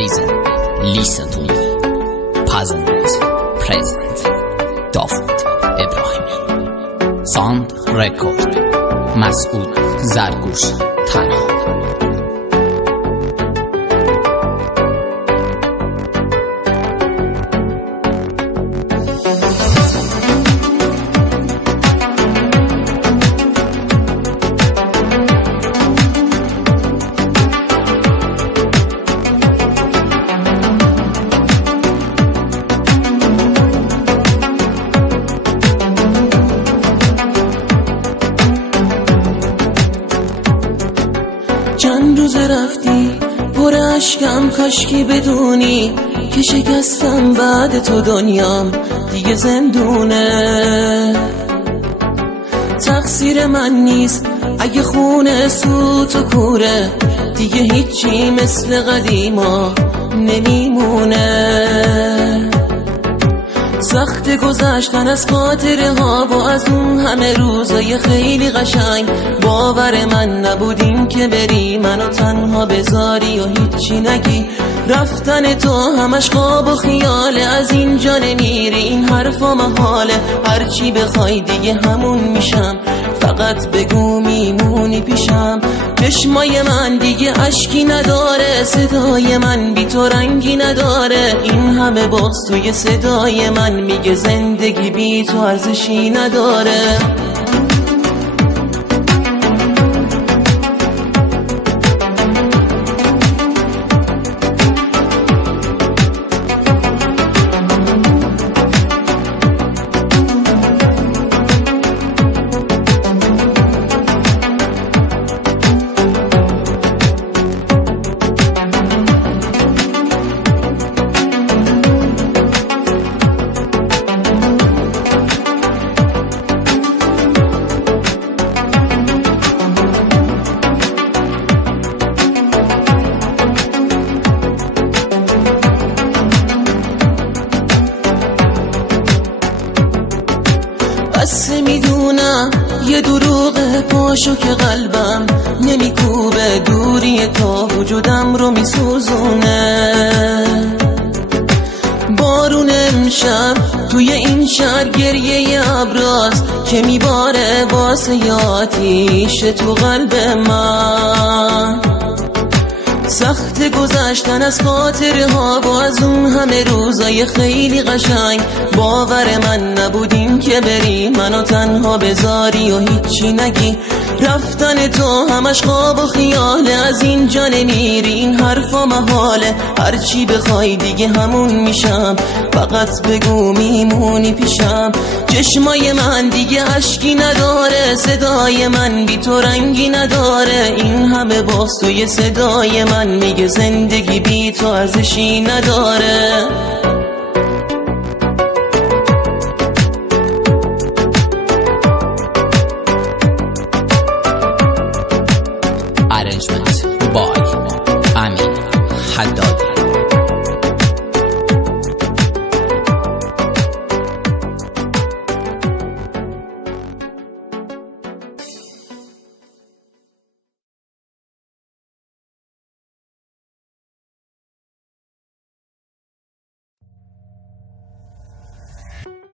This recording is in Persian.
Listen, listen to me. Present, present. داوود ابراهیمی. ساند رکورد. مسعود زرگوش تنها. چند روز رفتی پر اشکم، کاشکی بدونی که شکستم بعد تو دنیام دیگه زندونه. تقصیر من نیست اگه خونه سوت و کوره، دیگه هیچی مثل قدیما نمیمونه. سخت گذشتن از خاطره ها و از اون همه روزای خیلی قشنگ، باور من نبودیم که بری منو تنها بذاری و هیچی نگی. رفتن تو همش خواب و خیاله، از اینجا نمیری این حرفا محاله. هرچی بخوای دیگه همون میشم، فقط بگو میمونی پیشم. چشمای من دیگه اشکی نداره، صدای من بی تو رنگی نداره. این همه باز توی صدای من میگه زندگی بی تو ارزشی نداره. بس میدونم یه دروغه، پاشو که قلبم نمیکوبه. دوری تو وجودم رو میسوزونه. بارون امشب توی این شهر گریه ابراست که میباره واسه آتیش تو قلب من. سخت گذشتن از خاطره ها و از اون همه روزای خیلی قشنگ، باور من نبودیم که بری منو تنها بذاری و هیچی نگی. رفتن تو همش خواب و خیاله، از اینجا نمیری این حرفا محاله. هرچی بخوای دیگه همون میشم، فقط بگو میمونی پیشم. چشمای من دیگه اشکی نداره، صدای من بی تو رنگی نداره. این همه باز توی صدای من میگه زندگی بی تو ارزشی نداره.